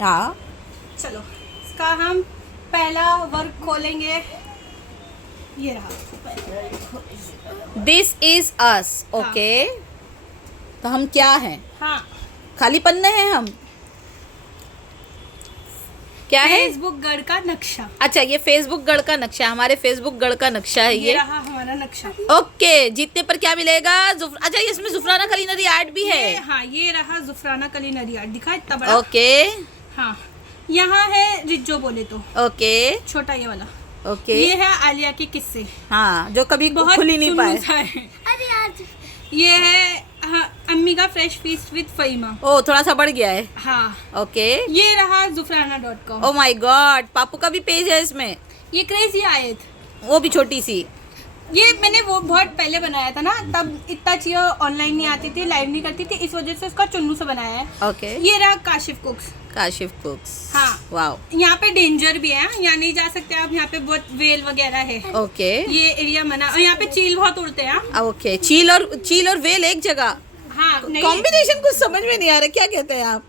हाँ, चलो इसका हम पहला वर्क खोलेंगे। ये रहा। This is us. ओके, तो हम क्या हैं? हाँ, खाली पन्ने हैं हम? क्या है? फेसबुक गढ़ का नक्शा। अच्छा, ये फेसबुक गढ़ का नक्शा, हमारे फेसबुक गढ़ का नक्शा है ये ये। रहा हमारा नक्शा। ओके, जीतने पर क्या मिलेगा? अच्छा, ये इसमें जुफराना कली नदी ऐड भी है। हाँ, ये रहा जुफराना कली नरियाड, दिखा इतना बड़ा। ओके हाँ, यहाँ है रिज्जो बोले तो, ओके छोटा ये वाला। ओके। ये है आलिया के किस्से, हाँ, जो कभी बहुत खुल ही नहीं पाए। सुनूसा है। अरे यार, ये है अम्मी का फ्रेश फीस्ट विद फहीमा। ओ, थोड़ा सा बढ़ गया है। हाँ, ओके। ये रहा जुफराना.com। ओ माय गॉड, पापू का भी पेज है इसमें। ये क्रेजी आयत, वो भी छोटी सी। ये मैंने वो बहुत पहले बनाया था ना, तब इतना चीज़ें ऑनलाइन नहीं आती थी, लाइव नहीं करती थी, इस वजह से उसका चुन्नू से बनाया है। ओके। ये रहा काशिफ कुक्स। काशिफ कुक्स। हाँ, वाओ। यहाँ पे डेंजर भी है, यहाँ नहीं जा सकते आप, यहाँ पे बहुत वेल वगैरह है। ओके। ये एरिया मना, और यहाँ पे चील बहुत उड़ते हैं। ओके, चील और वेल एक जगह। हाँ, नहीं, कॉम्बिनेशन कुछ समझ में नहीं आ रहा, क्या कहते हैं आप?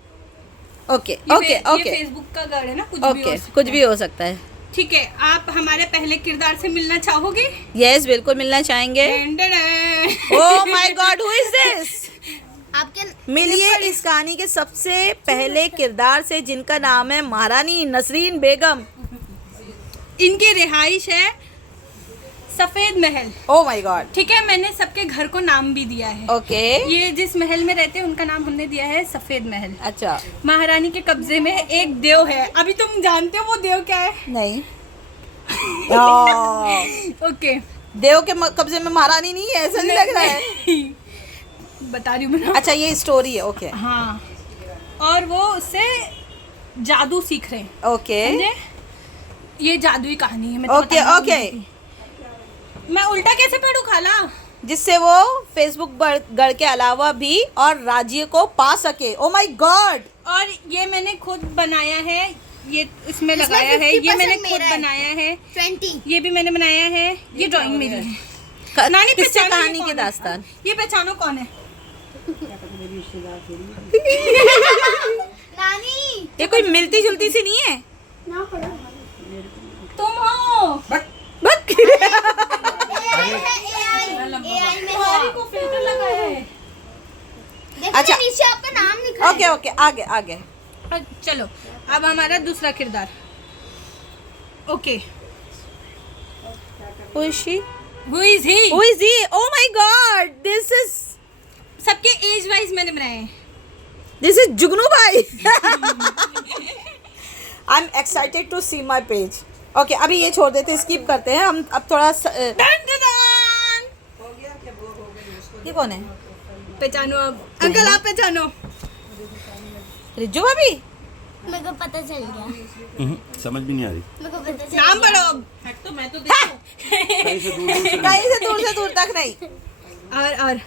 ओके ओके ये ओके फेसबुक का गढ़ है ना, कुछ भी हो ओके, सकता कुछ है। भी हो सकता है। ठीक है, आप हमारे पहले किरदार से मिलना चाहोगे? यस, बिल्कुल मिलना चाहेंगे। Oh my God, who is this? आपके मिलिए इस कहानी के सबसे पहले किरदार से, जिनका नाम है महारानी नसरीन बेगम। इनकी रिहाइश है सफेद महल। Oh my God. ठीक है, मैंने सबके घर को नाम भी दिया है। ओके। ये जिस महल में रहते हैं उनका नाम हमने दिया है सफेद महल। अच्छा। महारानी के कब्जे में एक देव है, अभी तुम जानते हो वो देव क्या है? नहीं। ओके, देव के कब्जे में महारानी नहीं है, ऐसा नहीं लग रहा है। बता रही हूँ मैं। अच्छा, ये स्टोरी है। ओके हाँ, और वो उससे जादू सीख रहे हैं। ओके समझे? ये जादुई कहानी है। मैं तो ओके बताने ओके। वाली थी। मैं उल्टा कैसे पढ़ूं खाला? जिससे वो फेसबुक गढ़ के अलावा भी और राज्य को पा सके। Oh my God. और ये मैंने खुद बनाया है, ये इसमें लगाया है, 50% ये मैंने खुद मेरा है। बनाया है, 20 ये भी मैंने बनाया है, ये ड्राइंग मेरी है। नानी किससे पहचानो ये कहानी कौन की है? दास्तान? ये पहचानो कौन है? नानी ये कोई मिलती जुलती सी नहीं है? ना पढ़ो। तुम हो। AI में तुम्हारी को फिल्टर लगाया है। देखो अच्छा। नीचे आपका नाम लिखा है। ओके ओके, आगे आगे। चलो, अब हमारा दूसरा किरदार। Okay, Who is she? Who is he? Who is he? Oh my God, सबके एज वाइज मैंने बनाए हैं। this is जुगनू भाई। I'm excited to see my page. Okay, अभी ये छोड़ देते हैं, स्किप करते हैं हम। अब थोड़ा डन डन डन। ये कौन है? पहचानो अब, अंकल आप पहचानो। रिज्जू भाभी। मेरे को पता चल गया। समझ भी नहीं आ रही। मेरे को पता चल नाम गया। पढ़ो अब। कहीं से दूर दूर से कहीं से दूर तक नहीं। और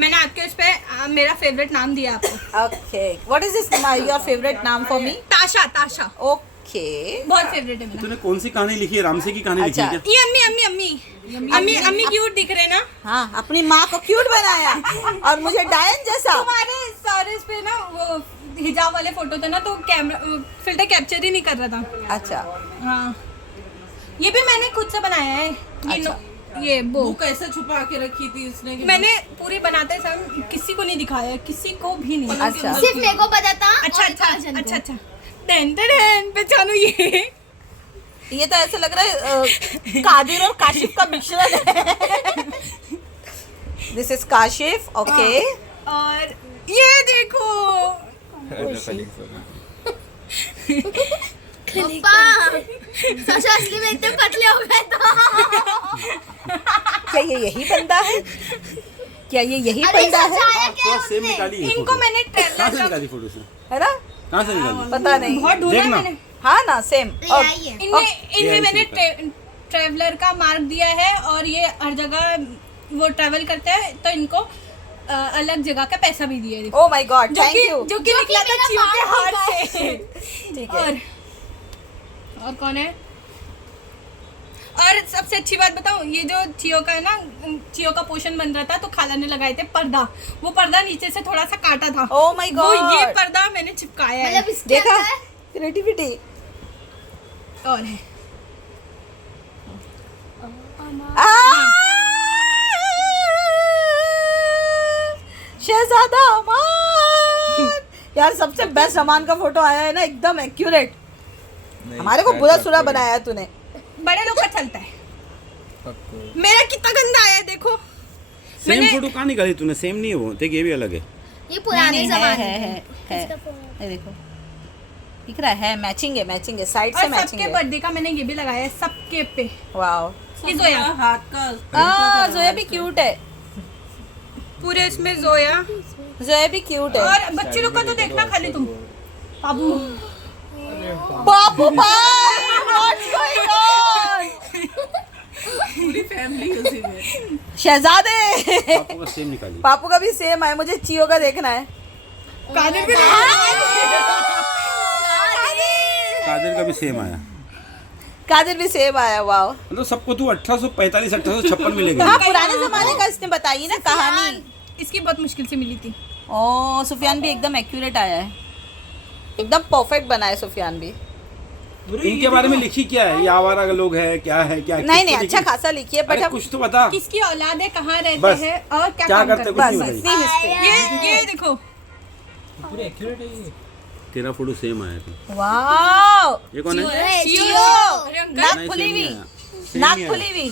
मैंने आपके उस पे मेरा फेवरेट नाम दिया आपको। Okay, what is this your favourite नाम फॉर मी? ताशा, ताशा ओके। बहुत फेवरेट है मेरा। तूने कौन सी कहानी लिखी है? रामसे की कहानी लिखी है अच्छा। क्या? ये अम्मी अम्मी अम्मी अम्मी अम्मी क्यूट दिख रहे ना? हाँ, अपनी माँ को क्यूट बनाया और मुझे डायन जैसा। तुम्हारे सारे पे ना वो हिजाब वाले फोटो थे ना, तो कैमरा फिल्टर कैप्चर ही नहीं कर रहा था। अच्छा हाँ, ये भी मैंने खुद से बनाया है। ये अच्छा। ये वो कैसे छुपा के रखी थी इसने कि मैंने पूरी बनाते समय किसी को नहीं दिखाया, किसी को भी नहीं। अच्छा। सिर्फ मेरे को पता था। अच्छा और अच्छा काजल को। अच्छा अच्छा। डन डन डन, पहचानो ये। ये तो ऐसा लग रहा है कादिर और काशिफ का मिश्रण है। This is Kashif. ओके। और ये देखो, पापा सोचा असली में इतने पतले हो गए तो। क्या ये यही बंदा है? क्या ये यही अरे बंदा है? सचाया क्या थोड़ा सेम उसने? निकाली है इनको फोटो। मैंने कहाँ से ट्रेलर का निकाली फोटो से? है ना? कहाँ से निकाली? पता नहीं। बहुत ढूंढा देखना। मैंने। हाँ ना, सेम। ये आई है। इनमें ये मैंने ऐसे ट्रेवलर का मार्क दिया है, और ये हर जगह वो ट्रेवल करते हैं, तो इनको अलग जगह का पैसा भी दिया है। Oh my God, thank you. जो कि निकला था मेरा चीयों के मार्क हाथ से। ठीक है। और कौन है? और सबसे अच्छी बात बताऊं, ये जो चियो का है ना, चियो का पोषण बन रहा था, तो खाला ने लगाए थे पर्दा। वो पर्दा नीचे से थोड़ा सा काटा था। Oh my वो God! ये पर्दा मैंने चिपकाया है। मतलब इसके देखा? अंदर क्रिएटिविटी। और है शहजादा अमान। यार सबसे बेस्ट अमान का फोटो आया है ना, एकदम एक्यूरेट। हमारे को बुरा सुरा बनाया है तूने। बड़े लोग का चलता है। मेरा कितना गंदा आया है देखो। सेम फोटो कहाँ निकाली तूने? सेम नहीं है वो, देख ये भी अलग है। ये पुराने जमाने है इसका पुराना। ये देखो दिख रहा है, मैचिंग है, मैचिंग है, साइड से और मैचिंग सबके है। बर्थडे का मैंने ये भी लगाया है सबके पे। वाओ, ये जोया हाथ का जोया भी क्यूट है, पूरे इसमें जोया। जोया भी क्यूट है। और बच्चे लोग का तो देखना खाली तुम। बाबू बाबू भाई, व्हाट्स गोइंग ऑन? पूरी फैमिली उसी में। शहजादे। पापू का सेम निकाली। पापू का भी सेम है, मुझे चियो का देखना है। काजल भी काजल का भी सेम आया। काजल भी सेम आया। वाओ, मतलब सबको तू 1845 1856 मिलेगा। हाँ पुराने जमाने का इसने बताई ना कहानी। इसकी बहुत मुश्किल से मिली थी। ओ सुफियान भी एकदम एक्यूरेट आया है, एकदम परफेक्ट बना है सुफियान भी। इनके बारे में लिखी क्या है? ये आवारा लोग है क्या है क्या? नहीं नहीं, अच्छा खासा लिखी है, बट अरे अब कुछ तो बता। किसकी औलाद है, कहाँ रहते बस। हैं और क्या क्या काम करते करते कुछ हैं। बस नहीं बताई। इतनी हिस्ट्री। ये देखो तेरा फोटो सेम आया था। वाओ, ये कौन है? चियो। अरे अंकल, नाक नहीं, खुली सेम हुई, नहीं आया। सेम नाक नहीं खुली आया। हुई,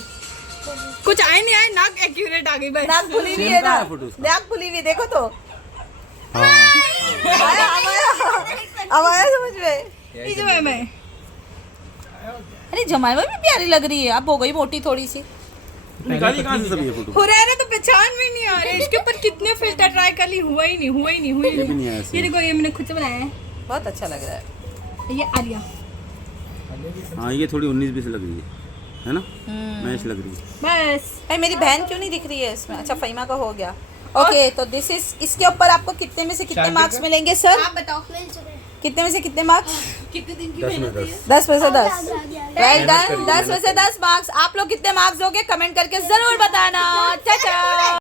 कुछ आए नहीं आए, नाक एक्यूरेट आ गई बस। नाक खुली हुई सेम है कहाँ ना, है फोटो उसका? नाक खुली हुई देखो तो। हाँ। आया, अब आया समझ में। ये जो है मैं अरे जमाइमा भी प्यारी लग रही है, अब हो गई मोटी थोड़ी सी। निकाली कहाँ से सब ये फोटो? हुरैरा तो पहचान में नहीं आ रहे। इसके ऊपर कितने फिल्टर ट्राई कर ली, हुआ ही नहीं। ये भी नहीं आया ये देखो, ये मैंने खुद से बनाया है। बहुत अच्छा लग रहा है। ये आर्या। हाँ ये थोड़ी 19-20 लग रही है ना? मैच लग रही है। बस भाई मेरी बहन क्यों नहीं दिख रही है इसमें? अच्छा फहीमा का हो गया। ओके तो दिस इज, इसके ऊपर आपको कितने में से कितने मार्क्स मिलेंगे सर? आप बताओ। मिल चुके हैं। कितने में से कितने मार्क्स? कितने दिन की 10 में मेहनत है 10। ये? 10 में से 10। आगे, आगे, आगे। वेल मेहनत डन, करी, 10 में से 10 मार्क्स। आप लोग कितने मार्क्स दोगे कमेंट करके जरूर बताना। चाचा।